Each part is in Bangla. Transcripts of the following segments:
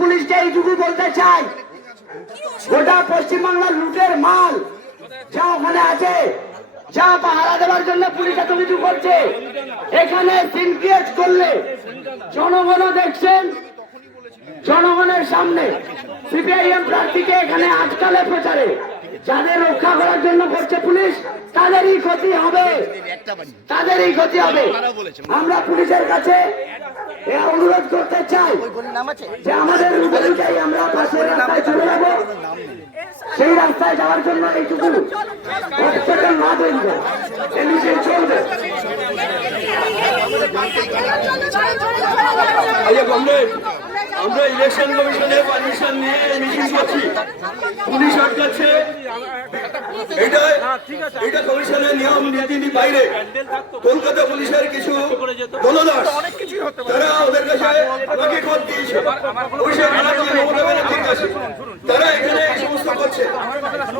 পুলিশকে এইটুকু বলতে চাই গোটা পশ্চিমবাংলার লুটের মাল যা ওখানে আছে, যা পাহারা দেওয়ার জন্য পুলিশ এত কিছু করছে, এখানে সিনক্রিয়েট করলে জনগণও দেখছেন, জনগণের সামনে সিপিআইএম প্রার্থীকে এখানে আটকালে প্রচারে। যাদের রক্ষা করার জন্য করছে পুলিশ তাদেরই ক্ষতি হবে। তাদেরই ক্ষতি হবে। আমরা পুলিশের কাছে অনুরোধ করতে চাই যে আমাদের অনুযায়ী আমরা পাশের রাস্তায় চলে যাব। সেই রাস্তায় যাওয়ার জন্য এইটুকু হসপিটাল না দেব এমনি চলবে। আমরা ইলেকশন কমিশনের পারমিশন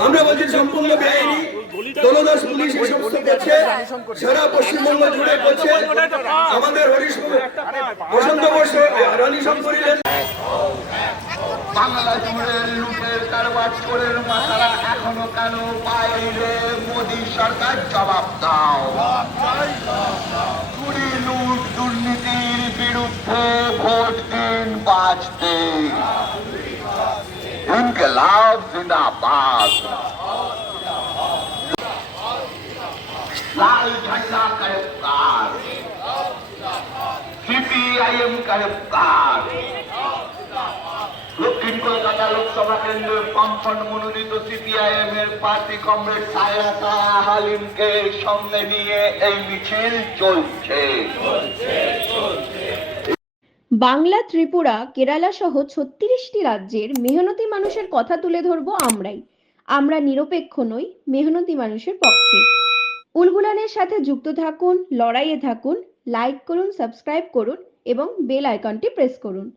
আমরা বলছি সম্পূর্ণ বেআইনি দলদাস পুলিশ এই সমস্ত করছে সারা পশ্চিমবঙ্গ জুড়ে করছে আমাদের হরিশ বসন্ত বর্ষ রানী শঙ্করীলেন সরকার জবাব দাও। লুট দুর্নীতির বিরুদ্ধে ভোট দিন লাল ঝন্ডা গ্রেফতার। সিপিআইএম কলকাতা লোকসভা মনোনীত সিপিআইএম এর কমরেড সায়াতা হালিমকে সঙ্গে নিয়ে এই মিছিল চলছে। বাংলা, ত্রিপুরা, কেরালা সহ ছত্রিশটি রাজ্যের মেহনতি মানুষের কথা তুলে ধরবো আমরাই। আমরা নিরপেক্ষ নই, মেহনতি মানুষের পক্ষে। উলগুলানের সাথে যুক্ত থাকুন, লড়াইয়ে থাকুন, লাইক করুন, সাবস্ক্রাইব করুন এবং বেল আইকনটি প্রেস করুন।